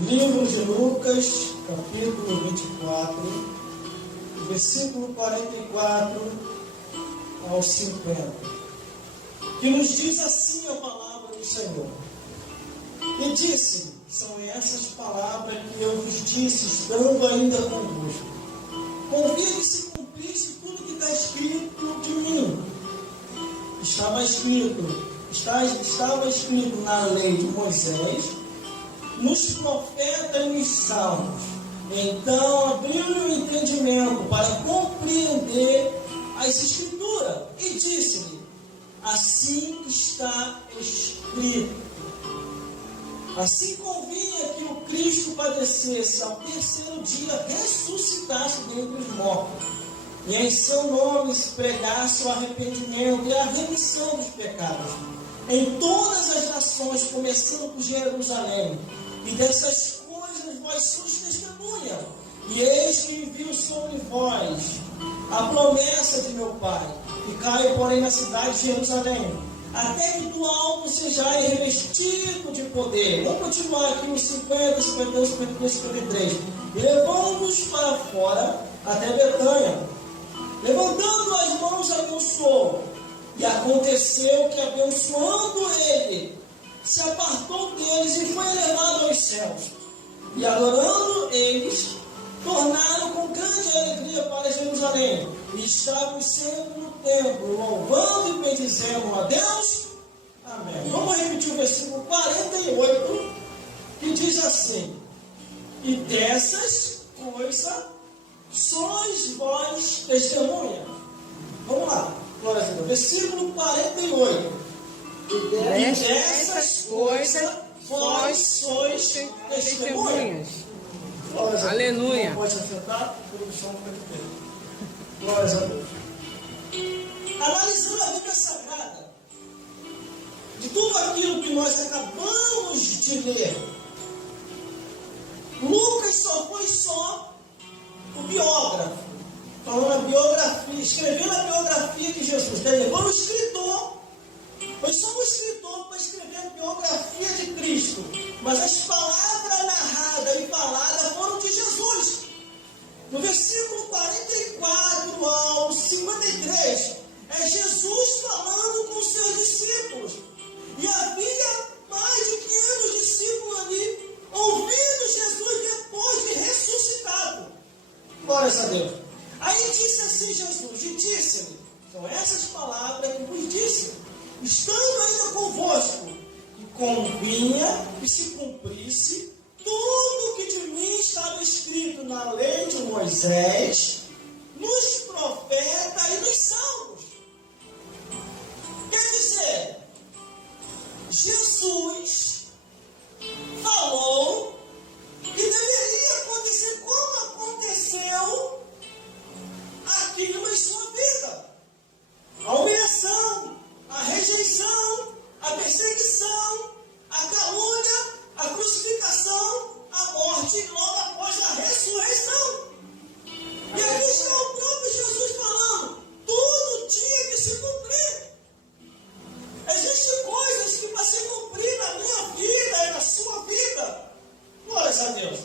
Livro de Lucas, capítulo 24, versículo 44 ao 50, que nos diz assim a palavra do Senhor. E disse, são essas palavras que eu vos disse, estando ainda convosco. Convia que se cumprisse tudo que está escrito de mim. Estava escrito na lei de Moisés, nos profetas e nos salmos. Então abriu o entendimento para compreender as escrituras e disse-lhe, assim está escrito. Assim convinha que o Cristo padecesse, ao terceiro dia ressuscitasse dentre os mortos, e em seu nome se pregasse o arrependimento e a remissão dos pecados em todas as nações, começando por Jerusalém. E dessas coisas vós sois testemunhas. E eis que envio sobre vós a promessa de meu Pai. E caio, porém, na cidade de Jerusalém, até que do alto sejais revestido de poder. Vamos continuar aqui nos 50, 51, 52, 53. E levando-os para fora até Betânia. Levantando as mãos, abençoou. E aconteceu que, abençoando ele, se apartou deles e foi elevado aos céus. E adorando eles, tornaram com grande alegria para Jerusalém. E estavam sempre no templo, louvando e bendizendo a Deus. Amém. Vamos repetir o versículo 48, que diz assim: e dessas coisas sois vós testemunhas. Vamos lá, glória a Deus. Versículo 48. E dessas coisas vós sois testemunhas. Aleluia. Não pode sentar, porque o som foi feito. Glória a Deus. Analisando a Bíblia Sagrada, de tudo aquilo que nós acabamos de ler, Lucas só foi o biógrafo, falando a biografia, escrevendo a biografia de Jesus. Daí, foi um escritor, foi só um escritor para escrever a biografia de Cristo, mas as palavras narradas e faladas foram de Jesus. No versículo 44 ao 53, é Jesus falando com os seus discípulos. E havia mais de 500 discípulos ali, ouvindo Jesus depois de ressuscitado. Glórias a Deus. Aí disse assim Jesus, e disse-lhe, são essas palavras que vos disse, estando ainda convosco, que convinha que se cumprisse tudo que de mim estava escrito na lei de Moisés, nos profetas e nos salmos. Quer dizer, Jesus falou que deveria acontecer como aconteceu aquilo em sua vida. A humilhação, a rejeição, a perseguição, a calúnia, a crucificação, a morte e logo após a ressurreição. E aqui está o próprio Jesus falando, tudo tinha que se cumprir. Existem coisas que para se cumprir na minha vida e na sua vida, glórias a Deus,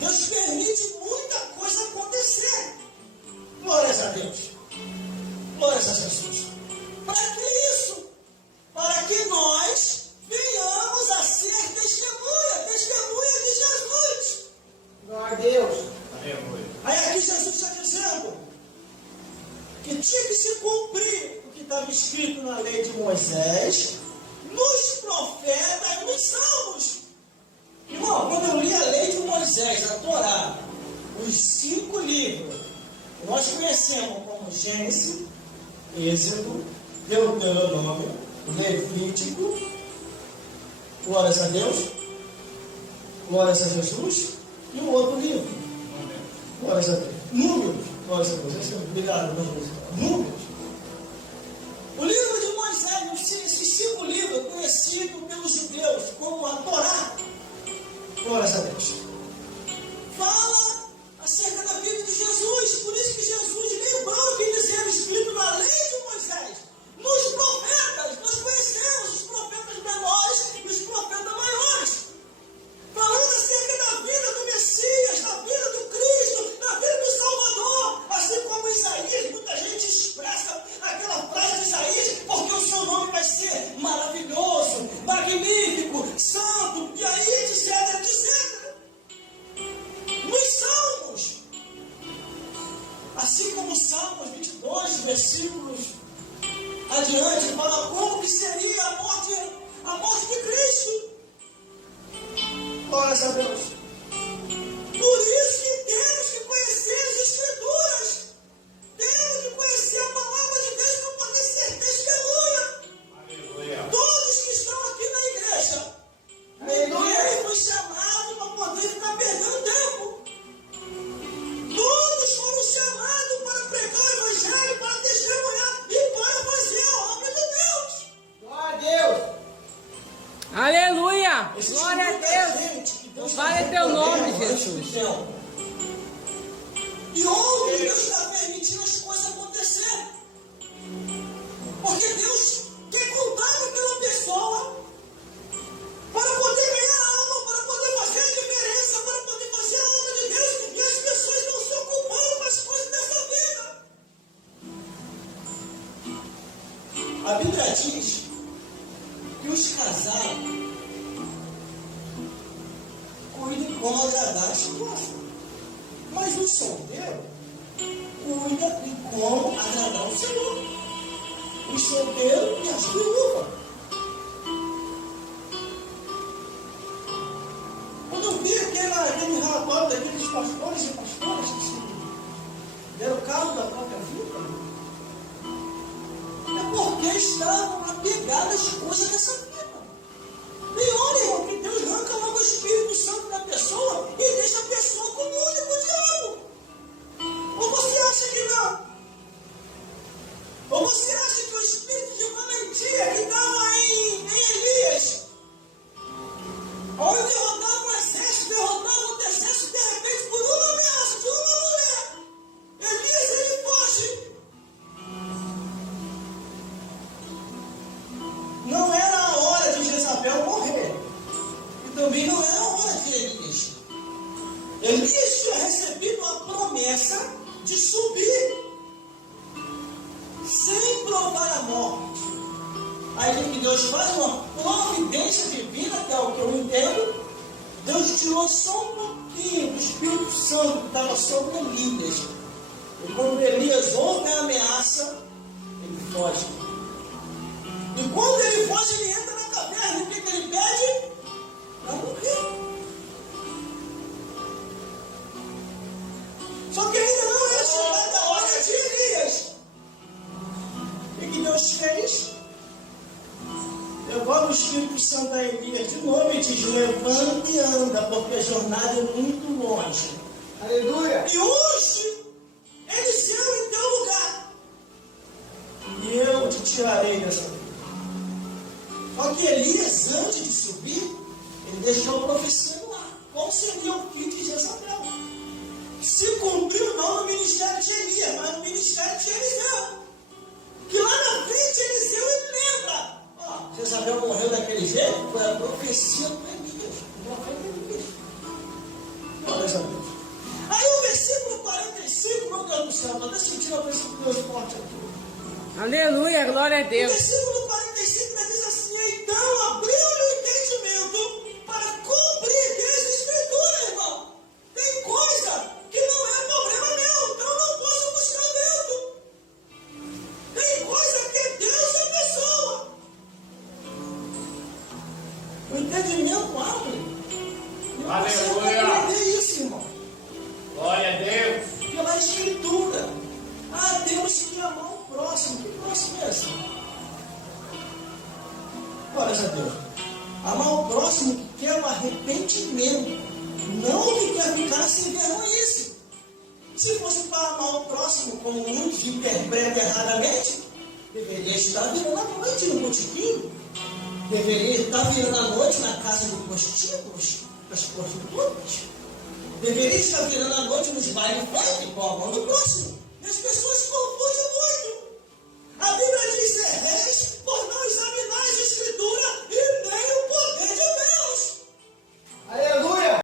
Deus permite muita coisa acontecer. Glórias a Deus. Glórias a Jesus. Para que isso? Para que nós venhamos a ser testemunha de Jesus. Glória a Deus. Aí aqui Jesus está dizendo que tinha que se cumprir o que estava escrito na lei de Moisés, nos profetas e nos salmos. Irmão, quando eu li a lei de Moisés, a Torá, os 5 livros, nós conhecemos como Gênesis, Êxodo, Deuteronômio, Levítico, glórias a Deus, glórias a Jesus, e o outro livro, glórias a Deus, Números, glórias a Deus, obrigado, Números. O livro de Moisés, esses 5 livros, conhecidos pelos judeus como a Torá, glórias a Deus, fala acerca da vida de Jesus. Por isso que Jesus lembrou que eles eram escritos na lei de Moisés, nos profetas. Nós conhecemos os profetas menores e os profetas maiores, falando Glórias a Deus. Por isso que temos que conhecer as Escrituras. Temos que conhecer a palavra de Deus para poder ser testemunha. Aleluia. Todos que estão aqui na igreja, ninguém foi chamado para poder ficar perdendo tempo. Todos foram chamados para pregar o Evangelho, para testemunhar e para fazer a obra de Deus. Glória a Deus. Aleluia. Glória a Deus. Vale teu nome, Jesus. E onde Deus está permitindo as coisas acontecerem? Porque Deus quer contar com aquela pessoa para poder ganhar a alma, para poder fazer a diferença, para poder fazer a obra de Deus, e as pessoas não se ocupando com as coisas dessa vida. A Bíblia diz que os casados cuidem como agradar a esposa, mas o solteiro cuida de como agradar o Senhor. O solteiro e as viúvas. Quando eu vi aquele relatório daqueles pastores e pastoras que deram cabo da própria vida, é porque estavam apegados às coisas dessa vida. E olha, irmão, que Deus arranca logo o Espírito Santo da pessoa e deixa a pessoa comune com o diabo. Ou você acha que não? Ou você acha que o espírito de valentia que estava em Elias, onde derrotava um exército, derrotava outro exército, de repente, por uma ameaça de uma mulher, Elias ele foge. Não era a hora de Jezabel morrer. E também não era a hora de Elias. Elias tinha recebido a promessa de subir sem provar a morte. Aí que Deus faz uma providência divina, que é o que eu entendo. Deus tirou só um pouquinho do Espírito Santo que estava sobre Elias. E quando Elias ouve a ameaça, ele foge. E quando ele foge, ele entra na caverna. E o que ele pede? Para morrer. Só que ainda não era chegada a hora de Elias. E o que Deus fez? Levou o Espírito Santo a Elias de novo e diz: levanta e anda, porque a jornada é muito longe. Aleluia! E hoje, Eliseu em teu lugar. E eu te tirarei dessa vida. Só que Elias, antes de subir, ele deixou a profecia no ar. Qual seria o fim de Jezabel? Se cumpriu não no ministério de Elias, mas no ministério de Eliseu. Que lá na frente Eliseu ele lembra. Jezabel morreu daquele jeito, foi a profecia do Elias. Glórias a Deus. Aí o versículo 45, meu Deus do céu, estou até sentindo a presença de Deus forte aqui. Aleluia, glória a Deus. O versículo 45 diz assim: então abriu-lhe o entendimento para compreender as Escrituras, irmão. Tem coisa que não é problema meu, então eu não posso buscar dentro. Tem coisa que é Deus e a pessoa. O entendimento abre. Aleluia. Entender isso, irmão. Glória a Deus. Pela Escritura. Temos que amar o próximo. Que próximo é esse? Glórias a Deus. Amar o próximo que quer o arrependimento. Não que quer ficar sem vergonhice. Se fosse para amar o próximo como muitos interpretam erradamente, deveria estar virando a noite no botequim. Deveria estar virando a noite na casa dos prostíbulos, das prostitutas. Deveria estar virando a noite nos bailes funk, com a mão do próximo.